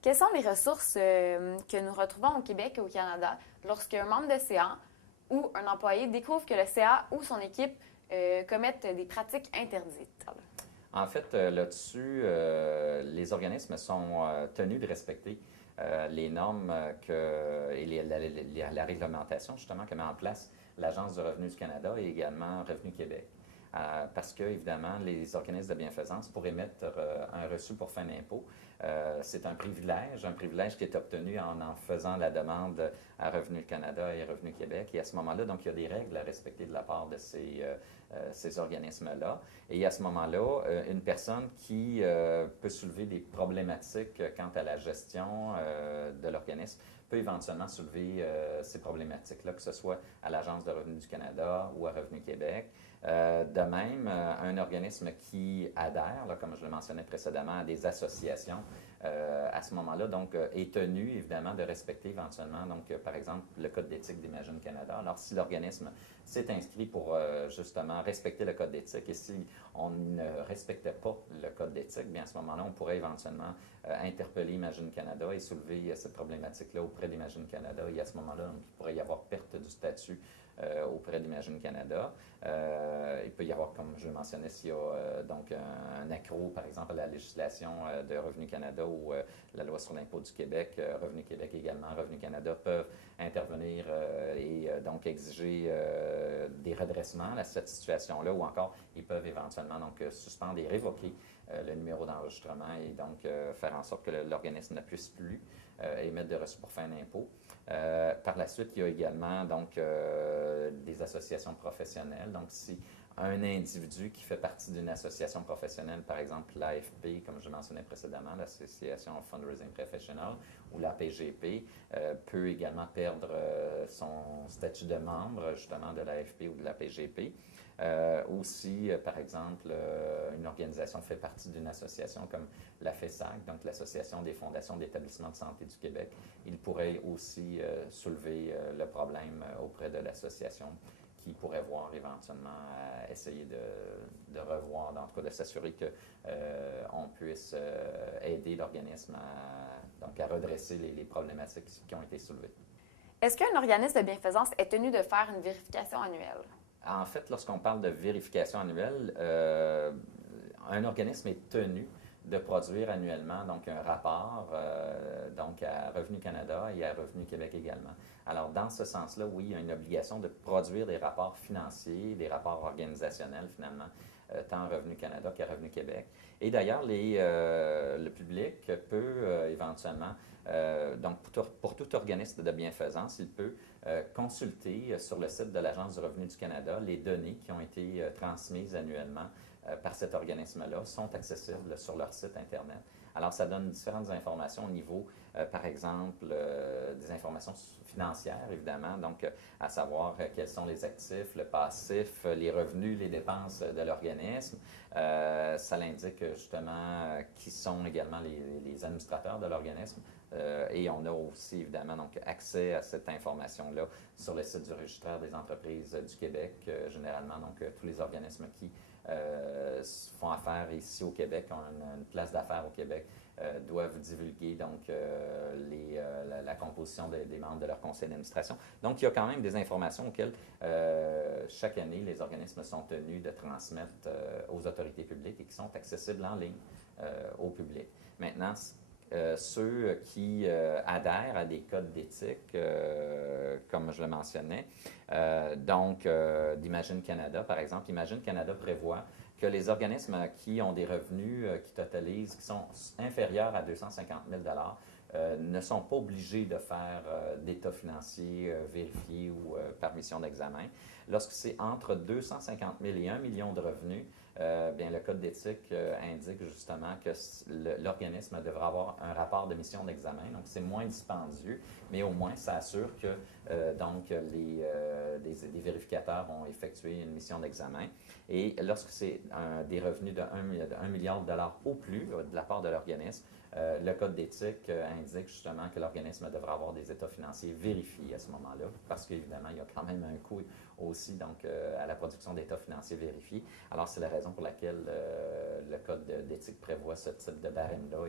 Quelles sont les ressources que nous retrouvons au Québec et au Canada lorsqu'un membre de CA ou un employé découvre que le CA ou son équipe commettent des pratiques interdites? En fait, là-dessus, les organismes sont tenus de respecter les normes et la réglementation justement que met en place l'Agence du revenu du Canada et également Revenu Québec. Parce que, évidemment, les organismes de bienfaisance, pour émettre un reçu pour fin d'impôt, c'est un privilège qui est obtenu en faisant la demande à Revenu Canada et Revenu Québec. Et à ce moment-là, donc, il y a des règles à respecter de la part de ces organismes-là. Et à ce moment-là, une personne qui peut soulever des problématiques quant à la gestion de l'organisme peut éventuellement soulever ces problématiques-là, que ce soit à l'Agence de revenu du Canada ou à Revenu Québec. De même, un organisme qui adhère, là, comme je le mentionnais précédemment, à des associations, à ce moment-là, donc, est tenu, évidemment, de respecter éventuellement, donc, par exemple, le Code d'éthique d'Imagine Canada. Alors, si l'organisme s'est inscrit pour, justement, respecter le Code d'éthique et si on ne respectait pas le Code d'éthique, bien, à ce moment-là, on pourrait éventuellement interpeller Imagine Canada et soulever cette problématique-là auprès d'Imagine Canada. Et à ce moment-là, donc, il pourrait y avoir perte du statut auprès d'Imagine Canada. Il peut y avoir, comme je le mentionnais, s'il y a donc un accroc, par exemple, à la législation de Revenu Canada ou la loi sur l'impôt du Québec, Revenu Québec également, Revenu Canada peuvent intervenir et donc exiger des redressements à cette situation-là ou encore ils peuvent éventuellement donc suspendre et révoquer le numéro d'enregistrement et donc faire en sorte que l'organisme ne puisse plus émettre de reçus pour fin d'impôt. Par la suite, il y a également donc des associations professionnelles. Donc, si un individu qui fait partie d'une association professionnelle, par exemple l'AFP, comme je mentionnais précédemment, l'Association of Fundraising Professional, ou la PGP, peut également perdre son statut de membre, justement, de l'AFP ou de la PGP. Aussi, par exemple, une organisation fait partie d'une association comme la FESAC, donc l'Association des fondations d'établissements de santé du Québec. Il pourrait aussi soulever le problème auprès de l'association qui pourrait voir éventuellement essayer de revoir, en tout cas de s'assurer qu'on puisse aider l'organisme à redresser les problématiques qui ont été soulevées. Est-ce qu'un organisme de bienfaisance est tenu de faire une vérification annuelle? En fait, lorsqu'on parle de vérification annuelle, un organisme est tenu de produire annuellement donc un rapport donc à Revenu Canada et à Revenu Québec également. Alors, dans ce sens-là, oui, il y a une obligation de produire des rapports financiers, des rapports organisationnels finalement, tant à Revenu Canada qu'à Revenu Québec. Et d'ailleurs, le public peut éventuellement, donc pour tout organisme de bienfaisance, il peut consulter sur le site de l'Agence du revenu du Canada les données qui ont été transmises annuellement par cet organisme-là sont accessibles sur leur site Internet. Alors, ça donne différentes informations au niveau, par exemple, des informations financières, évidemment, donc à savoir quels sont les actifs, le passif, les revenus, les dépenses de l'organisme. Ça l'indique justement qui sont également les administrateurs de l'organisme. Et on a aussi, évidemment, donc, accès à cette information-là sur le site du registraire des entreprises du Québec. Généralement, donc, tous les organismes qui font affaire ici au Québec, ont une place d'affaires au Québec, doivent divulguer donc, la composition des membres de leur conseil d'administration. Donc, il y a quand même des informations auxquelles chaque année, les organismes sont tenus de transmettre aux autorités publiques et qui sont accessibles en ligne au public. Maintenant, ceux qui adhèrent à des codes d'éthique, comme je le mentionnais, donc d'Imagine Canada, par exemple. Imagine Canada prévoit que les organismes qui ont des revenus qui totalisent, qui sont inférieurs à 250 000 ne sont pas obligés de faire d'état financier vérifié ou permission d'examen. Lorsque c'est entre 250 000 et 1 million de revenus, bien, le Code d'éthique indique justement que l'organisme devra avoir un rapport de mission d'examen. Donc, c'est moins dispendieux, mais au moins, ça assure que donc, des vérificateurs vont effectuer une mission d'examen. Et lorsque c'est des revenus de 1 milliard de dollars au plus de la part de l'organisme, le Code d'éthique indique justement que l'organisme devra avoir des états financiers vérifiés à ce moment-là, parce qu'évidemment, il y a quand même un coût aussi donc, à la production d'états financiers vérifiés. Alors, c'est la raison pour laquelle le Code d'éthique prévoit ce type de barème-là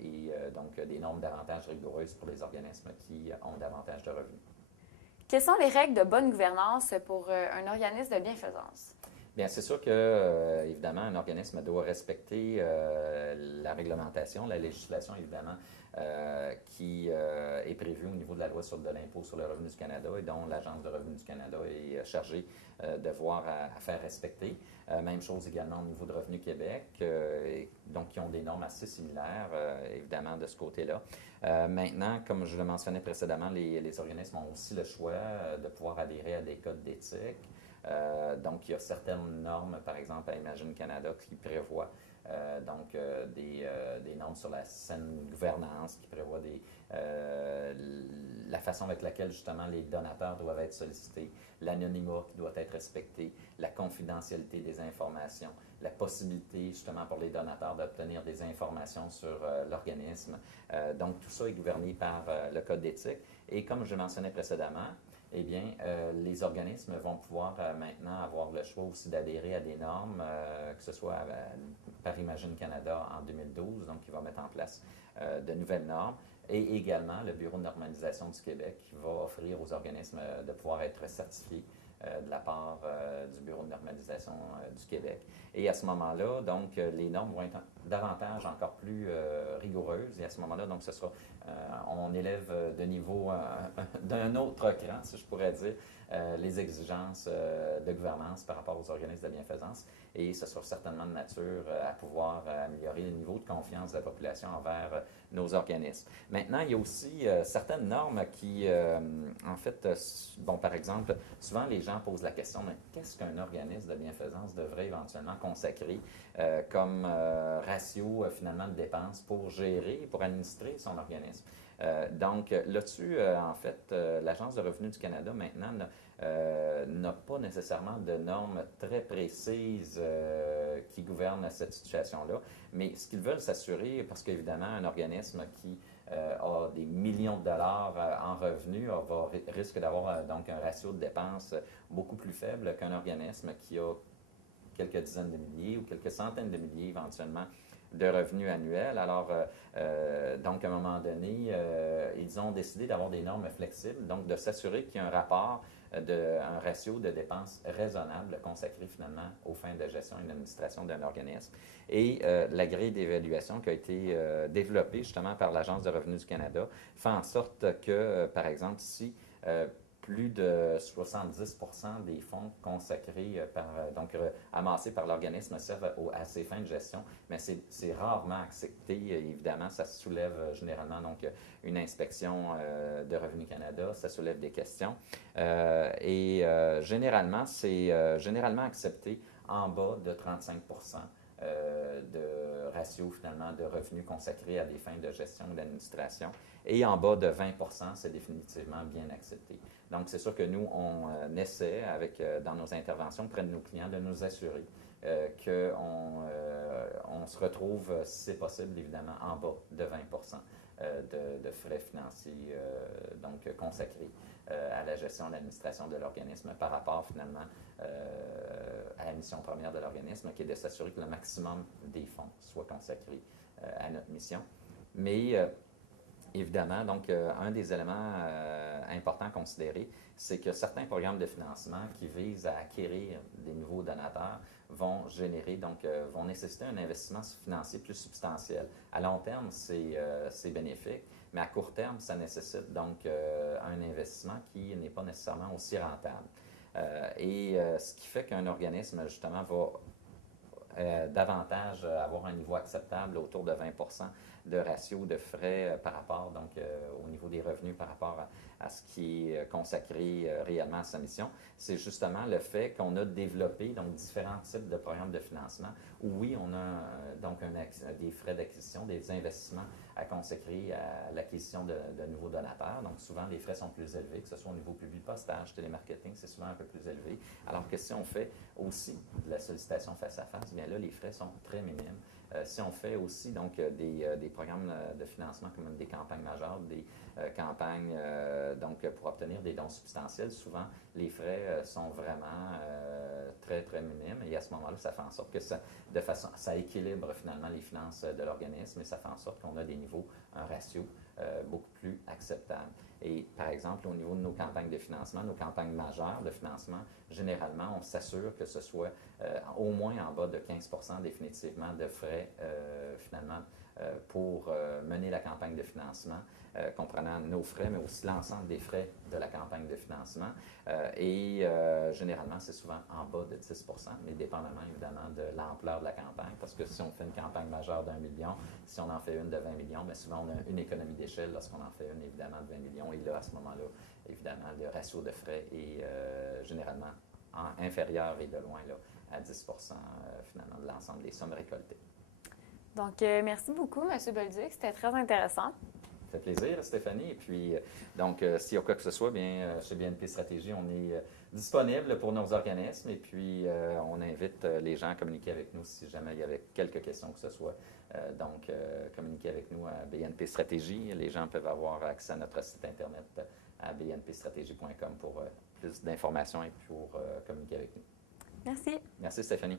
et donc des normes davantage rigoureuses pour les organismes qui ont davantage de revenus. Quelles sont les règles de bonne gouvernance pour un organisme de bienfaisance? Bien, c'est sûr que, évidemment, un organisme doit respecter la réglementation, la législation, évidemment, qui est prévue au niveau de la loi sur de l'impôt sur le revenu du Canada et dont l'Agence de revenus du Canada est chargée de voir à faire respecter. Même chose également au niveau de Revenu Québec, donc qui ont des normes assez similaires, évidemment, de ce côté-là. Maintenant, comme je le mentionnais précédemment, les organismes ont aussi le choix de pouvoir adhérer à des codes d'éthique. Donc, il y a certaines normes, par exemple, à Imagine Canada, qui prévoient des normes sur la saine gouvernance, qui prévoient la façon avec laquelle, justement, les donateurs doivent être sollicités, l'anonymat qui doit être respecté, la confidentialité des informations, la possibilité, justement, pour les donateurs d'obtenir des informations sur l'organisme. Donc, tout ça est gouverné par le Code d'éthique. Et comme je mentionnais précédemment, eh bien, les organismes vont pouvoir maintenant avoir le choix aussi d'adhérer à des normes, que ce soit par Imagine Canada en 2012, donc qui va mettre en place de nouvelles normes, et également le Bureau de normalisation du Québec qui va offrir aux organismes de pouvoir être certifiés de la part du Bureau de normalisation du Québec. Et à ce moment-là, donc, les normes vont être davantage encore plus rigoureuses. Et à ce moment-là, donc, ce sera, on élève de niveau d'un autre cran, si je pourrais dire, les exigences de gouvernance par rapport aux organismes de bienfaisance. Et ce sera certainement de nature à pouvoir améliorer le niveau de confiance de la population envers nos organismes. Maintenant, il y a aussi certaines normes qui, en fait, bon, par exemple, souvent les gens posent la question, mais qu'est-ce qu'un organisme de bienfaisance devrait éventuellement consacrer comme ratio, finalement, de dépenses pour gérer, pour administrer son organisme? Donc, là-dessus, en fait, l'Agence de revenus du Canada, maintenant, n'a pas nécessairement de normes très précises qui gouvernent cette situation-là, mais ce qu'ils veulent s'assurer, parce qu'évidemment, un organisme qui a des millions de dollars en revenus risque d'avoir donc un ratio de dépenses beaucoup plus faible qu'un organisme qui a quelques dizaines de milliers ou quelques centaines de milliers éventuellement de revenus annuels. Alors, donc, à un moment donné, ils ont décidé d'avoir des normes flexibles, donc de s'assurer qu'il y a un rapport un ratio de dépenses raisonnable consacré finalement aux fins de gestion et d'administration d'un organisme. Et la grille d'évaluation qui a été développée justement par l'Agence de revenus du Canada fait en sorte que, par exemple, si plus de 70% des fonds consacrés, donc amassés par l'organisme servent à ces fins de gestion, mais c'est rarement accepté. Évidemment, ça soulève généralement donc une inspection de Revenu Canada, ça soulève des questions. Généralement, c'est généralement accepté en bas de 35% de ratio finalement de revenus consacrés à des fins de gestion ou d'administration. Et en bas de 20%, c'est définitivement bien accepté. Donc, c'est sûr que nous, on essaie, dans nos interventions auprès de nos clients, de nous assurer qu'on se retrouve, si c'est possible, évidemment, en bas de 20% de frais financiers donc consacrés à la gestion et l'administration de l'organisme par rapport, finalement, à la mission première de l'organisme, qui est de s'assurer que le maximum des fonds soit consacré à notre mission. Mais évidemment, donc, un des éléments importants à considérer, c'est que certains programmes de financement qui visent à acquérir des nouveaux donateurs vont vont nécessiter un investissement financier plus substantiel. À long terme, c'est bénéfique, mais à court terme, ça nécessite donc un investissement qui n'est pas nécessairement aussi rentable. Ce qui fait qu'un organisme, justement, va davantage avoir un niveau acceptable autour de 20% de ratio de frais par rapport, donc, au niveau des revenus par rapport à ce qui est consacré réellement à sa mission. C'est justement le fait qu'on a développé donc différents types de programmes de financement où, oui, on a donc des frais d'acquisition, des investissements à consacrer à l'acquisition de nouveaux donateurs. Donc, souvent, les frais sont plus élevés, que ce soit au niveau public, postage, télémarketing, c'est souvent un peu plus élevé. Alors que si on fait aussi de la sollicitation face à face, bien là, les frais sont très minimes. Si on fait aussi donc des programmes de financement comme des campagnes majeures, des campagnes donc pour obtenir des dons substantiels, souvent les frais sont vraiment très, très minime. Et à ce moment-là, ça fait en sorte que ça équilibre finalement les finances de l'organisme et ça fait en sorte qu'on a des niveaux, un ratio beaucoup plus acceptable. Et par exemple, au niveau de nos campagnes de financement, nos campagnes majeures de financement, généralement, on s'assure que ce soit au moins en bas de 15% définitivement de frais finalement pour mener la campagne de financement, comprenant nos frais, mais aussi l'ensemble des frais de la campagne de financement. Généralement, c'est souvent en bas de 10%, mais dépendamment évidemment de l'ampleur de la campagne, parce que si on fait une campagne majeure d'1 million, si on en fait une de 20 millions, bien souvent on a une économie d'échelle lorsqu'on en fait une évidemment de 20 millions. Et là, à ce moment-là, évidemment, le ratio de frais est généralement inférieur et de loin là, à 10% finalement de l'ensemble des sommes récoltées. Donc, merci beaucoup, M. Bolduc. C'était très intéressant. Ça fait plaisir, Stéphanie. Et puis, donc, s'il y a quoi que ce soit, bien, chez BNP Stratégie, on est disponible pour nos organismes. Et puis, on invite les gens à communiquer avec nous si jamais il y avait quelques questions que ce soit. Donc, communiquez avec nous à BNP Stratégie. Les gens peuvent avoir accès à notre site Internet à bnpstratégie.com pour plus d'informations et pour communiquer avec nous. Merci. Merci, Stéphanie.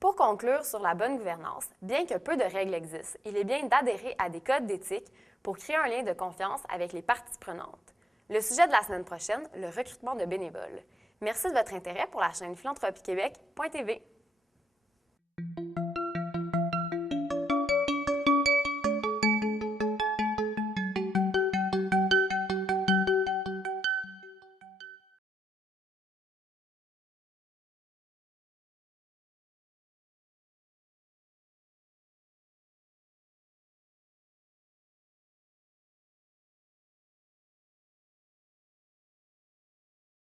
Pour conclure sur la bonne gouvernance, bien que peu de règles existent, il est bien d'adhérer à des codes d'éthique pour créer un lien de confiance avec les parties prenantes. Le sujet de la semaine prochaine, le recrutement de bénévoles. Merci de votre intérêt pour la chaîne Philanthropie Québec.tv.